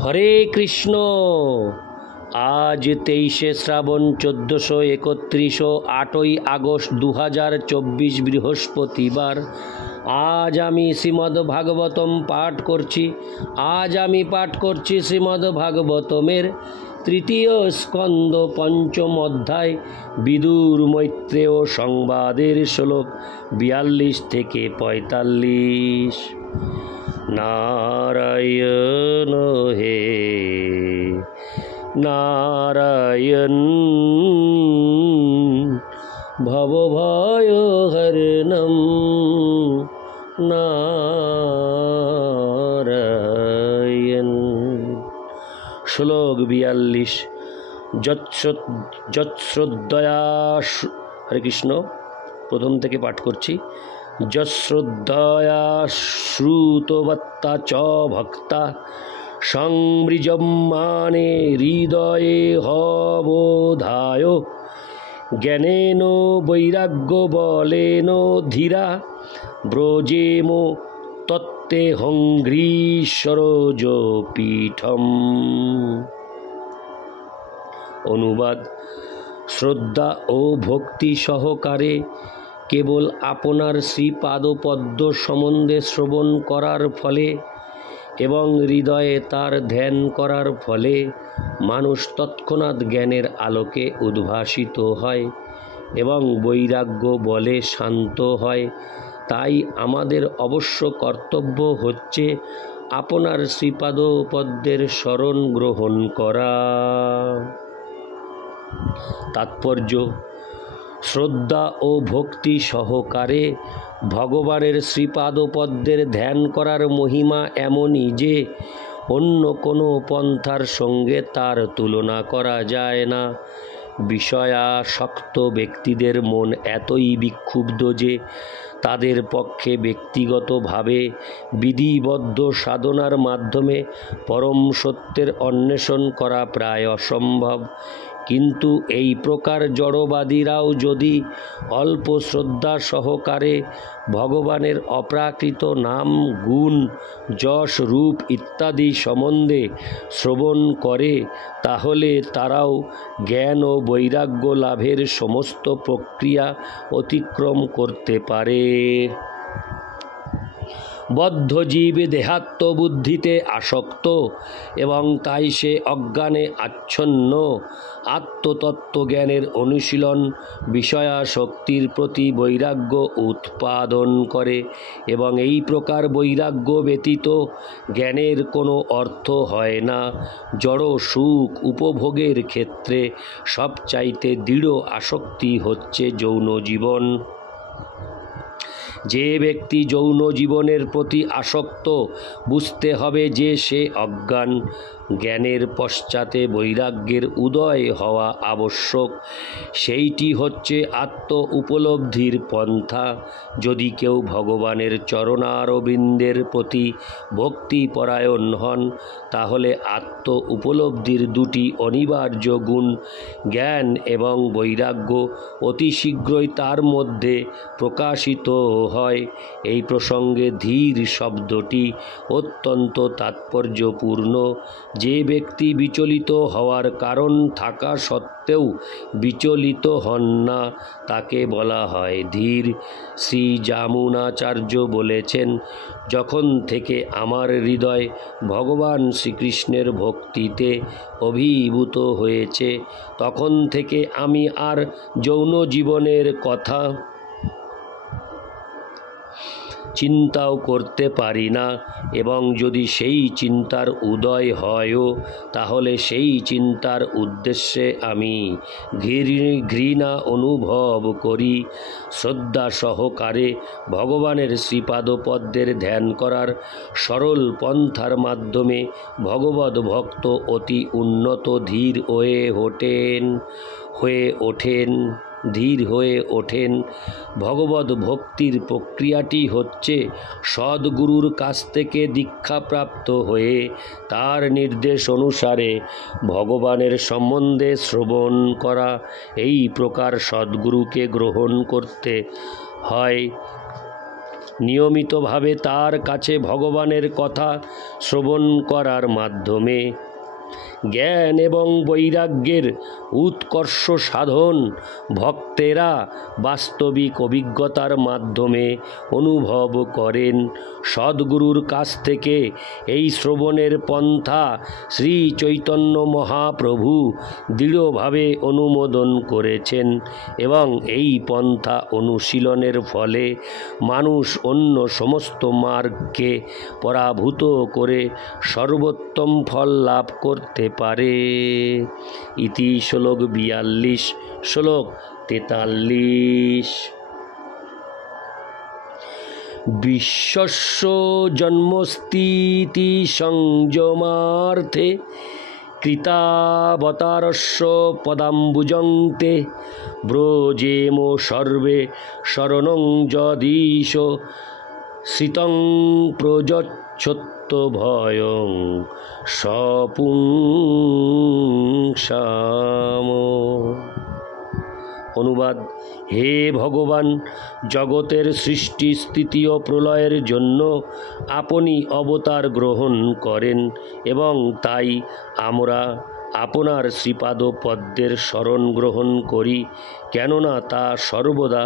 হরে কৃষ্ণ। আজ 23শে শ্রাবণ 1431 8ই আগস্ট 2024 বৃহস্পতিবার। আজ আমি শ্রীমদ্ ভাগবতম পাঠ করছি। শ্রীমদ্ ভাগবতমের তৃতীয় স্কন্দ পঞ্চম অধ্যায় বিদুর মৈত্রেয় সংবাদের শ্লোক 42 থেকে 45। নারায়ণ হে নারায়ণ ভবভয়হরণম নারায়ণ। শ্লোক 42। যৎশ্রদ্ধয়া হরে কৃষ্ণ, প্রথম থেকে পাঠ করছি। যশ্রদ্ধয়া শ্রুতবত্তা চ ভক্তা সংবৃজমানে হৃদয়ে হবোধায় জ্ঞানেন বৈরাগ্য বলেন ধীরা ব্রজেম তত্ত্বে হংগ্রীশ্বরজ পীঠম। অনুবাদ: শ্রদ্ধা ও ভক্তি সহকারে কেবল আপনার শ্রীপাদপদ্ম সম্বন্ধে শ্রবণ করার ফলে এবং হৃদয়ে তার ধ্যান করার ফলে মানুষ তৎক্ষণাৎ জ্ঞানের আলোকে উদ্ভাসিত হয় এবং বৈরাগ্য বলে শান্ত হয়। তাই আমাদের অবশ্য কর্তব্য হচ্ছে আপনার শ্রীপাদপদ্মের শরণ গ্রহণ করা। তাৎপর্য: শ্রদ্ধা ও ভক্তি সহকারে ভগবানের শ্রীপাদপদ্মের ধ্যান করার মহিমা এমনই যে অন্য কোনো পন্থার সঙ্গে তার তুলনা করা যায় না। বিষয়াসক্ত ব্যক্তিদের মন এতই বিক্ষুব্ধ যে তাদের পক্ষে ব্যক্তিগতভাবে বিধিবদ্ধ সাধনার মাধ্যমে পরম সত্যের অন্বেষণ করা প্রায় অসম্ভব। কিন্তু এই প্রকার জড়বাদীরাও যদি অল্প শ্রদ্ধা সহকারে ভগবানের অপ্রাকৃত নাম, গুণ, যশ, রূপ ইত্যাদি সম্বন্ধে শ্রবণ করে, তাহলে তারাও জ্ঞান ও বৈরাগ্য লাভের সমস্ত প্রক্রিয়া অতিক্রম করতে পারে। বদ্ধ জীব দেহাত্মবুদ্ধিতে আসক্ত এবং তাই সে অজ্ঞানে আচ্ছন্ন। আত্মতত্ত্বজ্ঞানের অনুশীলন বিষয়াসক্তির প্রতি বৈরাগ্য উৎপাদন করে এবং এই প্রকার বৈরাগ্য ব্যতীত জ্ঞানের কোনো অর্থ হয় না। জড় সুখ উপভোগের ক্ষেত্রে সবচাইতে দৃঢ় আসক্তি হচ্ছে যৌন জীবন। যে ব্যক্তি যৌন জীবনের প্রতি আসক্ত, বুঝতে হবে যে সে অজ্ঞান। জ্ঞানের পশ্চাতে বৈরাগ্যের উদয় হওয়া আবশ্যক। সেইটি হচ্ছে আত্ম উপলব্ধির পন্থা। যদি কেউ ভগবানের চরণারবিন্দের প্রতি ভক্তিপরায়ণ হন, তাহলে আত্ম উপলব্ধির দুটি অনিবার্য গুণ জ্ঞান এবং বৈরাগ্য অতি শীঘ্রই তার মধ্যে প্রকাশিত হয়। এই প্রসঙ্গে ধীর শব্দটি অত্যন্ত তাৎপর্যপূর্ণ। যে ব্যক্তি বিচলিত হওয়ার কারণ থাকা সত্ত্বেও বিচলিত হন না, তাকে বলা হয় ধীর। শ্রী যামুনাচার্য বলেছেন, যখন থেকে আমার হৃদয় ভগবান শ্রীকৃষ্ণের ভক্তিতে অভিভূত হয়েছে, তখন থেকে আমি আর যৌন জীবনের কথা চিন্তাও করতে পারি না, এবং যদি সেই চিন্তার উদয় হয়ও, তাহলে সেই চিন্তার উদ্দেশ্যে আমি ঘৃণা অনুভব করি। শ্রদ্ধা সহকারে ভগবানের শ্রীপাদপদ্মের ধ্যান করার সরল পন্থার মাধ্যমে ভগবদ্ ভক্ত অতি উন্নত ধীর হয়ে ওঠেন। ভগবদ্ ভক্তির প্রক্রিয়াটি হচ্ছে সদ্গুরুর কাছ থেকে দীক্ষাপ্রাপ্ত হয়ে তার নির্দেশ অনুসারে ভগবানের সম্বন্ধে শ্রবণ করা। এই প্রকার সদ্গুরুকে গ্রহণ করতে হয় নিয়মিতভাবে তার কাছে ভগবানের কথা শ্রবণ করার মাধ্যমে জ্ঞান এবং বৈরাগ্যের উৎকর্ষ সাধন ভক্তেরা বাস্তবিক অভিজ্ঞতার মাধ্যমে অনুভব করেন। সদ্গুরুর কাছ থেকে এই শ্রবণের পন্থা শ্রী চৈতন্য মহাপ্রভু দৃঢ়ভাবে অনুমোদন করেছেন এবং এই পন্থা অনুশীলনের ফলে মানুষ অন্য সমস্ত মার্গকে পরাভূত করে সর্বোত্তম ফল লাভ করতে পারে। ইতি শ্লোক 42। শ্লোক 43। বিশ্বস্য জন্মস্থিতি সংযমার্থে কৃতাবতারস্য পদাম্বুজং তে ব্রজেম সর্বে শরণং যদীশ শ্রিতং প্রযচ্ছত্ত ভয়ং সপুংসাম। অনুবাদ: হে ভগবান, জগতের সৃষ্টি, স্থিতি ও প্রলয়ের জন্য আপনি অবতার গ্রহণ করেন এবং তাই আমরা আপনার শ্রীপাদ পদ্মের শরণ গ্রহণ করি, কেননা তা সর্বদা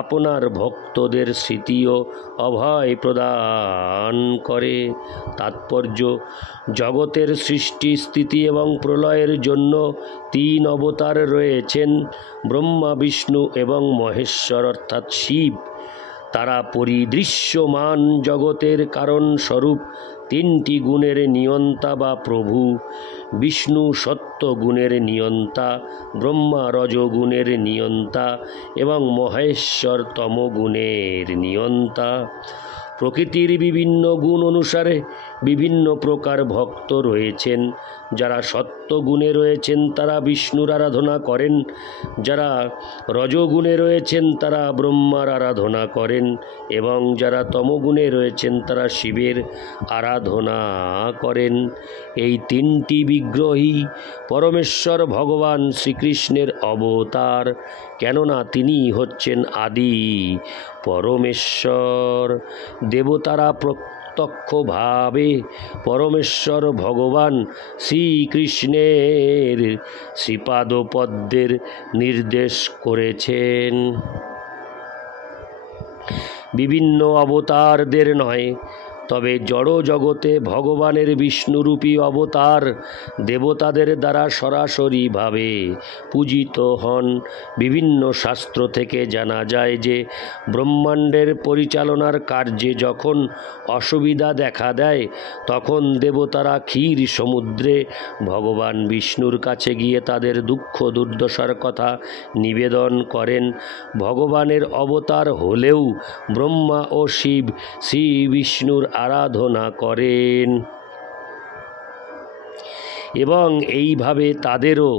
আপনার ভক্তদের স্মৃতি ও অভয় প্রদান করে। তাৎপর্য: জগতের সৃষ্টি, স্থিতি এবং প্রলয়ের জন্য 3 অবতার রয়েছেন, ব্রহ্মা, বিষ্ণু এবং মহেশ্বর অর্থাৎ শিব। তারা পরিদৃশ্যমান জগতের কারণ স্বরূপ 3টি গুণের নিয়ন্তা বা প্রভু। বিষ্ণু সত্য গুণের নিয়ন্তা, ব্রহ্মা রজগুণের নিয়ন্তা এবং মহেশ্বর তমগুণের নিয়ন্তা। প্রকৃতির বিভিন্ন গুণ অনুসারে বিভিন্ন প্রকার ভক্ত রয়েছেন। যারা সত্যগুণে রয়েছেন তারা বিষ্ণুর আরাধনা করেন, যারা রজগুণে রয়েছেন তারা ব্রহ্মার আরাধনা করেন এবং যারা তমগুণে রয়েছেন তারা শিবের আরাধনা করেন। এই 3টি বিগ্রহই পরমেশ্বর ভগবান শ্রীকৃষ্ণের অবতার, কেননা তিনিই হচ্ছেন আদি পরমেশ্বর। দেবতারা প্রত্যক্ষভাবে পরমেশ্বর ভগবান শ্রীকৃষ্ণের শ্রীপাদপদ্মের নির্দেশ করেছেন। বিভিন্ন অবতারদের নয়, তবে জড় জগতে ভগবানের বিষ্ণুরূপী অবতার দেবতাদের দ্বারা সরাসরিভাবে পূজিত হন। বিভিন্ন শাস্ত্র থেকে জানা যায় যে ব্রহ্মাণ্ডের পরিচালনার কার্যে যখন অসুবিধা দেখা দেয় তখন দেবতারা ক্ষীর সমুদ্রে ভগবান বিষ্ণুর কাছে গিয়ে তাদের দুঃখ দুর্দশার কথা নিবেদন করেন। ভগবানের অবতার হলেও ব্রহ্মা ও শিব শ্রী বিষ্ণুর আরাধনা করেন এবং এইভাবে তাদেরও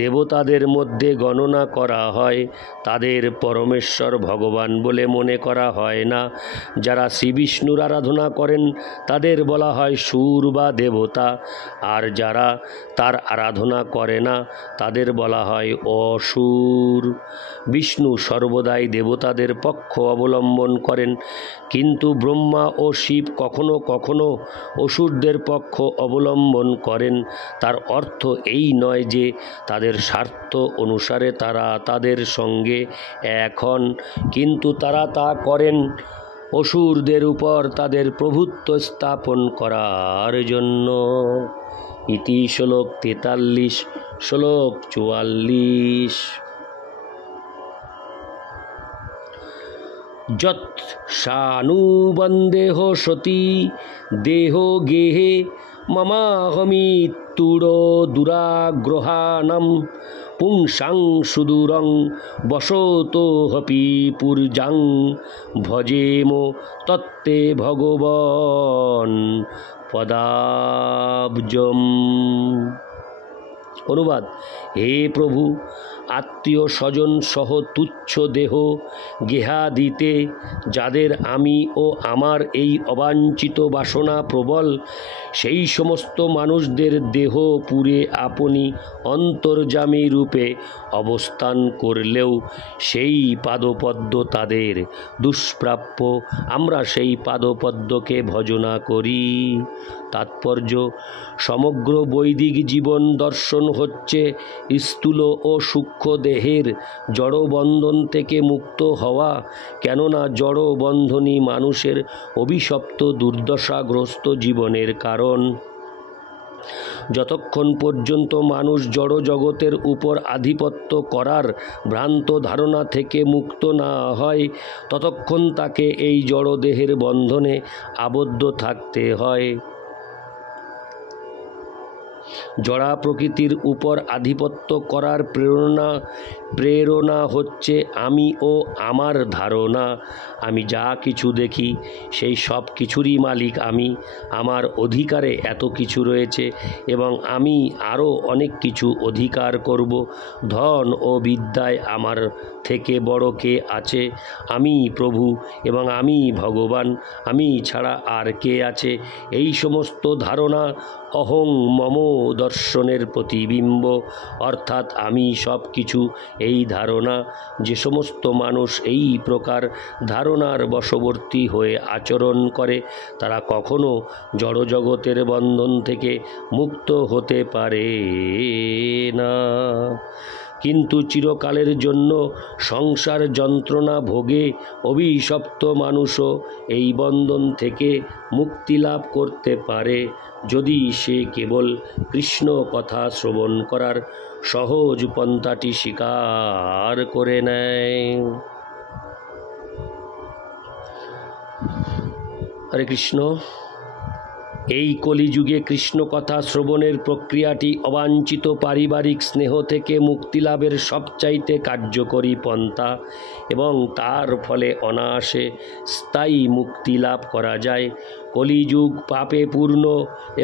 দেবতাদের মধ্যে গণনা করা হয়। তাদের পরমেশ্বর ভগবান বলে মনে করা হয় না। যারা শ্রী বিষ্ণুর আরাধনা করেন তাদের বলা হয় সুর বা দেবতা, আর যারা তার আরাধনা করে না তাদের বলা হয় অসুর। বিষ্ণু সর্বদাই দেবতাদের পক্ষ অবলম্বন করেন, কিন্তু ব্রহ্মা ও শিব কখনো কখনো অসুরদের পক্ষ অবলম্বন করেন। তার অর্থ এই নয় যে তাদের স্বার্থ অনুসারে তারা তাদের সঙ্গে এক হন, কিন্তু তারা তা করেন অসুরদের উপর তাদের প্রভুত্ব স্থাপন করার জন্য। ইতি শ্লোক 43। শ্লোক 44। যৎ সানুবন্দেহ সতী দেহ গেহে মমাহমিত্যুড়ো দুরাগ্রহাণম পুংসাং সুদূরং বসতোহপি পূর্জাং ভজেম তত্তে ভগবন পদাব্জম। অনুবাদ: হে প্রভু, আত্মীয় স্বজন সহ তুচ্ছ দেহ গেহাদিতে যাদের আমি ও আমার এই অবাঞ্ছিত বাসনা প্রবল, সেই সমস্ত মানুষদের দেহ পুরে আপনি অন্তর্যামী রূপে অবস্থান করলেও সেই পাদপদ্ম তাদের দুষ্প্রাপ্য। আমরা সেই পাদপদ্মকে ভজনা করি। তাৎপর্য: সমগ্র বৈদিক জীবন দর্শন হচ্ছে স্থূল ও সূক্ষ্ম দেহের জড়বন্ধন থেকে মুক্ত হওয়া। কেননা জড়বন্ধনই মানুষের অভিশপ্ত দুর্দশাগ্রস্ত জীবনের কারণ। যতক্ষণ পর্যন্ত মানুষ জড় জগতের উপর আধিপত্য করার ভ্রান্ত ধারণা থেকে মুক্ত না হয়, ততক্ষণ তাকে এই জড়দেহের বন্ধনে আবদ্ধ থাকতে হয়। জড়া প্রকৃতির উপর আধিপত্য করার প্রেরণা হচ্ছে আমি ও আমার ধারণা। আমি যা কিছু দেখি সেই সব কিছুরই মালিক আমি। আমার অধিকারে এত কিছু রয়েছে এবং আমি আরও অনেক কিছু অধিকার করব। ধন ও বিদ্যায় আমার থেকে বড় কে আছে? আমি প্রভু এবং আমি ভগবান, আমি ছাড়া আর কে আছে? এই সমস্ত ধারণা অহং মম দর্শনের প্রতিবিম্ব, অর্থাৎ আমি সব কিছু। এই ধারণা। যে সমস্ত মানুষ এই প্রকার ধারণার বশবর্তী হয়ে আচরণ করে, তারা কখনো জড়জগতের বন্ধন থেকে মুক্ত হতে পারে না, কিন্তু চিরকালের জন্য সংসার যন্ত্রণা ভোগে অভিশপ্ত মানুষও এই বন্ধন থেকে মুক্তি লাভ করতে পারে, যদি সে কেবল কৃষ্ণ কথা শ্রবণ করার সহজ পন্থাটি স্বীকার করে নেয়। হরে কৃষ্ণ। এই কলিযুগে কৃষ্ণ কথা শ্রবণের প্রক্রিয়াটি অবাঞ্ছিত পারিবারিক স্নেহ থেকে মুক্তিলাভের সবচাইতে কার্যকরী পন্থা এবং তার ফলে অনায়াসে স্থায়ী মুক্তি লাভ করা যায়। কলিযুগ পাপে পূর্ণ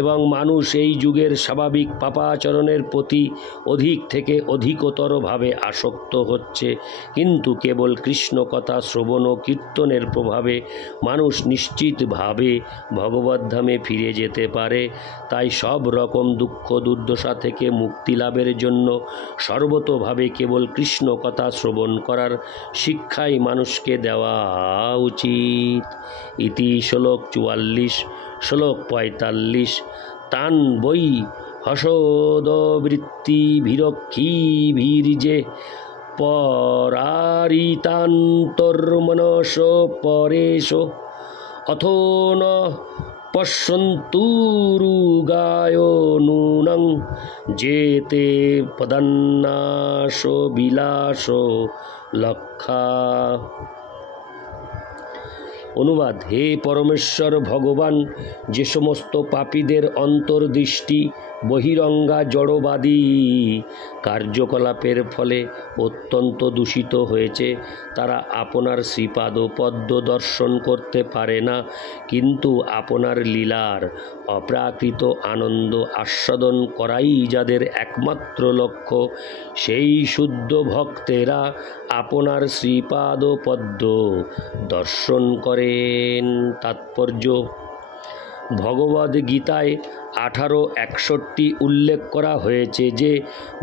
এবং মানুষ এই যুগের স্বাভাবিক পাপাচরণের প্রতি অধিক থেকে অধিকতরভাবে আসক্ত হচ্ছে, কিন্তু কেবল কৃষ্ণ কথা শ্রবণ ও কীর্তনের প্রভাবে মানুষ নিশ্চিতভাবে ভগবদ্ধামে ফিরে যেতে পারে। তাই সব রকম দুঃখ দুর্দশা থেকে মুক্তি লাভের জন্য সর্বতোভাবে কেবল কৃষ্ণ কথা শ্রবণ করার শিক্ষাই মানুষকে দেওয়া উচিত। ইতি শ্লোক 44, শ্লোক 45। তান বৈ হসদবৃত্তি ভিরক্ষী ভীর্যে পরারিতান্তর্মনস পরেশ অথো ন পশ্যন্তুরুগায় নূনং যেতে পদান্নাস বিলাস লক্ষা। অনুবাদ: হে পরমেশ্বর ভগবান, যে সমস্ত পাপীদের অন্তর্দৃষ্টি বহিরঙ্গা জড়বাদী কার্যকলাপের ফলে অত্যন্ত দূষিত হয়েছে, তারা আপনার শ্রীপাদ পদ্ম দর্শন করতে পারে না, কিন্তু আপনার লীলার অপ্রাকৃত আনন্দ আস্বাদন করাই যাদের একমাত্র লক্ষ্য, সেই শুদ্ধ ভক্তেরা আপনার শ্রীপাদ পদ্ম দর্শন করেন। তাৎপর্য: ভগবদ্গীতায় 18:61 উল্লেখ করা হয়েছে যে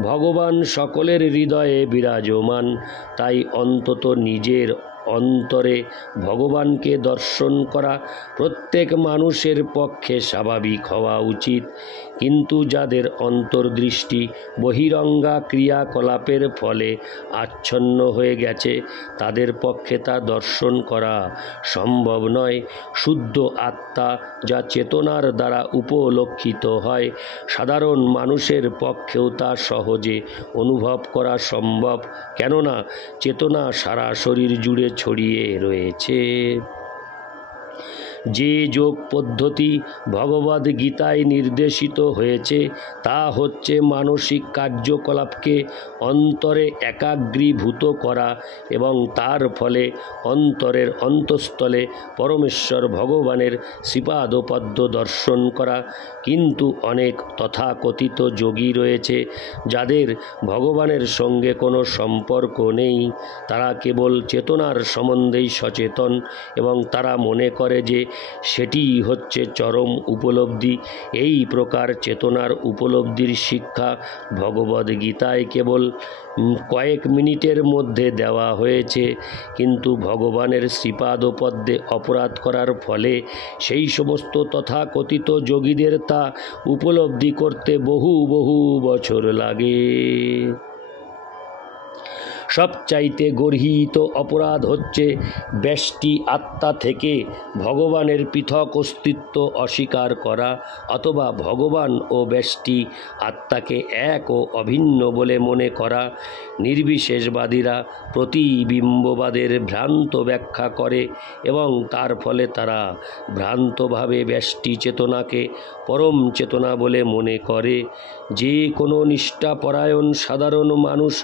ভগবান সকলের হৃদয়ে বিরাজমান। তাই অন্তত নিজের অন্তরে ভগবানকে দর্শন করা প্রত্যেক মানুষের পক্ষে স্বাভাবিক হওয়া উচিত, কিন্তু যাদের অন্তর্দৃষ্টি বহিরঙ্গা ক্রিয়াকলাপের ফলে আচ্ছন্ন হয়ে গেছে, তাদের পক্ষে তা দর্শন করা সম্ভব নয়। শুদ্ধ আত্মা যা চেতনার দ্বারা উপলক্ষিত হয়, সাধারণ মানুষের পক্ষেও তা সহজে অনুভব করা সম্ভব, কেননা চেতনা সারা শরীর জুড়ে ছড়িয়ে রয়েছে। যে যোগ পদ্ধতি ভগবদ্গীতায় নির্দেশিত হয়েছে তা হচ্ছে মানসিক কার্যকলাপকে অন্তরে একাগ্রীভূত করা এবং তার ফলে অন্তরের অন্তঃস্থলে পরমেশ্বর ভগবানের শ্রীপাদপদ্ম দর্শন করা। কিন্তু অনেক তথাকথিত যোগী রয়েছে যাদের ভগবানের সঙ্গে কোনো সম্পর্ক নেই, তারা কেবল চেতনার সম্বন্ধেই সচেতন এবং তারা মনে করে যে সেটিই হচ্ছে চরম উপলব্ধি। এই প্রকার চেতনার উপলব্ধির শিক্ষা ভগবদ্গীতায় কেবল কয়েক মিনিটের মধ্যে দেওয়া হয়েছে, কিন্তু ভগবানের শ্রীপাদপদ্মে অপরাধ করার ফলে সেই সমস্ত তথাকথিত যোগীদের তা উপলব্ধি করতে বহু বহু বছর লাগে। সবচাইতে গর্হিত অপরাধ হচ্ছে ব্যষ্টি আত্মা থেকে ভগবানের পৃথক অস্তিত্ব অস্বীকার করা অথবা ভগবান ও ব্যষ্টি আত্মাকে এক ও অভিন্ন বলে মনে করা। নির্বিশেষবাদীরা প্রতিবিম্ববাদের ভ্রান্ত ব্যাখ্যা করে এবং তার ফলে তারা ভ্রান্তভাবে ব্যষ্টি চেতনাকে পরম চেতনা বলে মনে করে। যে কোনো নিষ্ঠাপরায়ণ সাধারণ মানুষ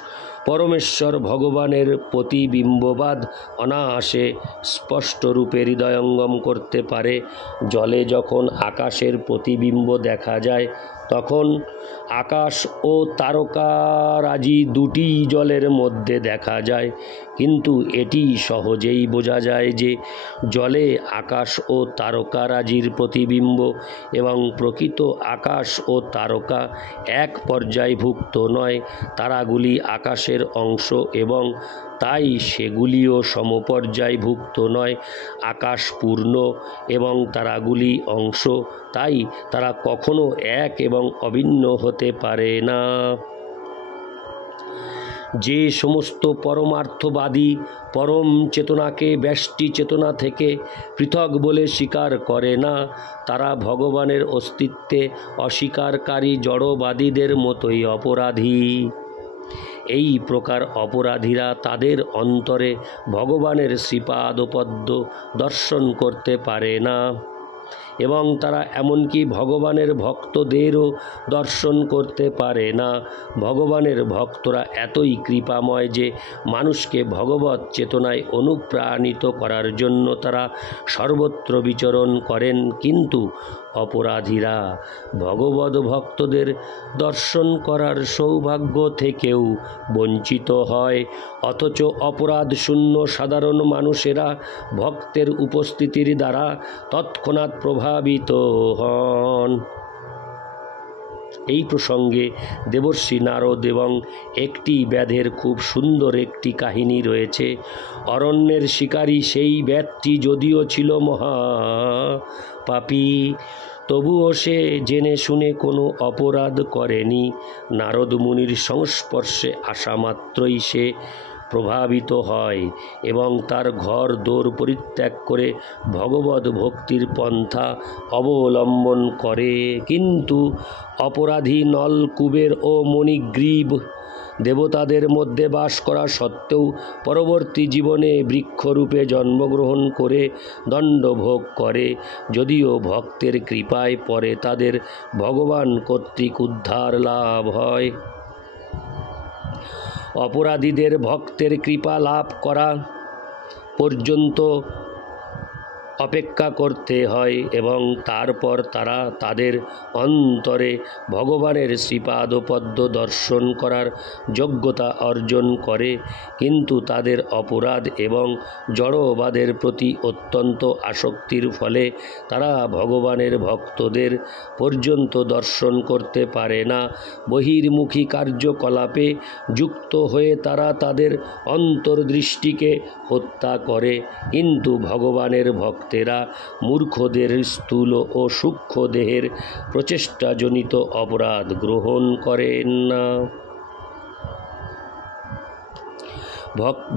পরমেশ্বর ভগবানের প্রতিবিম্ববাদ অনায়াসে স্পষ্টরূপে হৃদয়ঙ্গম করতে পারে। জলে যখন আকাশের প্রতিবিম্ব দেখা যায় তখন আকাশ ও তারকারাজি দুটিই জলের মধ্যে দেখা যায়, কিন্তু এটি সহজেই বোঝা যায় যে জলে আকাশ ও তারকারাজির প্রতিবিম্ব এবং প্রকৃত আকাশ ও তারকা এক পর্যায়ভুক্ত নয়। তারাগুলি আকাশের অংশ এবং তাই সেগুলিও সমপর্যায়ভুক্ত নয়। আকাশ পূর্ণ এবং তারাগুলি অংশ, তাই তারা কখনো এক এবং অভিন্ন হতে পারে না। যে সমস্ত পরমার্থবাদী পরম চেতনাকে ব্যষ্টি চেতনা থেকে পৃথক বলে স্বীকার করে না, তারা ভগবানের অস্তিত্বে অস্বীকারী জড়বাদীদের মতোই অপরাধী। এই প্রকার অপরাধীরা তাদের অন্তরে ভগবানের শ্রীপাদপদ্ম দর্শন করতে পারে না এবং তারা এমনকি ভগবানের ভক্তদেরও দর্শন করতে পারে না। ভগবানের ভক্তরা এতই কৃপাময় যে মানুষকে ভগবৎ চেতনায় অনুপ্রাণিত করার জন্য তারা সর্বত্র বিচরণ করেন, কিন্তু অপরাধীরা ভগবৎ ভক্তদের দর্শন করার সৌভাগ্য থেকেও বঞ্চিত হয়। অথচ অপরাধ শূন্য সাধারণ মানুষেরা ভক্তের উপস্থিতির দ্বারা তৎক্ষণাৎ প্রভাবিত হন। এই প্রসঙ্গে দেবর্ষি নারদ এবং একটি ব্যাধের খুব সুন্দর একটি কাহিনী রয়েছে। অরণ্যের শিকারী সেই ব্যাধটি যদিও ছিল মহাপাপী, তবুও সে জেনে শুনে কোনো অপরাধ করেনি। নারদ মুনির সংস্পর্শে আসা মাত্রই সে প্রভাবিত হয় এবং তার ঘর দোর পরিত্যাগ করে ভগবৎ ভক্তির পন্থা অবলম্বন করে। কিন্তু অপরাধী নল, কুবের ও মণিগ্রীব দেবতাদের মধ্যে বাস করা সত্ত্বেও পরবর্তী জীবনে বৃক্ষরূপে জন্মগ্রহণ করে দণ্ড ভোগ করে। যদিও ভক্তের কৃপায় পরে তাদের ভগবান কর্তৃক উদ্ধার লাভ হয়। অপরাধীদের ভক্তের কৃপা লাভ করা পর্যন্ত অপেক্ষা করতে হয় এবং তারপর তারা তাদের অন্তরে ভগবানের শ্রীপাদপদ্ম দর্শন করার যোগ্যতা অর্জন করে। কিন্তু তাদের অপরাধ এবং জড়বাদের প্রতি অত্যন্ত আসক্তির ফলে তারা ভগবানের ভক্তদের পর্যন্ত দর্শন করতে পারে না। বহির্মুখী কার্যকলাপে যুক্ত হয়ে তারা তাদের অন্তর্দৃষ্টিকে হত্যা করে, কিন্তু ভগবানের ভক্তেরা মূর্খদের স্থূল ও সূক্ষ্ম দেহের প্রচেষ্টাজনিত অপরাধ গ্রহণ করেন না।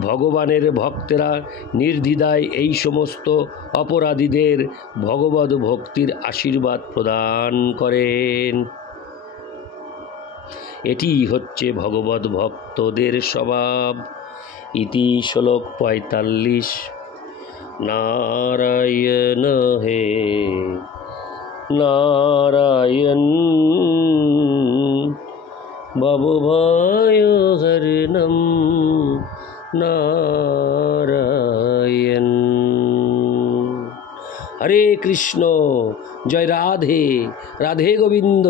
ভগবানের ভক্তেরা নির্দ্বিধায় এই সমস্ত অপরাধীদের ভগবৎ ভক্তির আশীর্বাদ প্রদান করেন। এটি হচ্ছে ভগবৎ ভক্তদের স্বভাব। ইতি শ্লোক 45। नारायण हे नारायण भवभय हरणं नारायण। हरे कृष्ण, जय राधे, राधे गोविंद,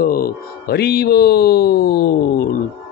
हरि बोल।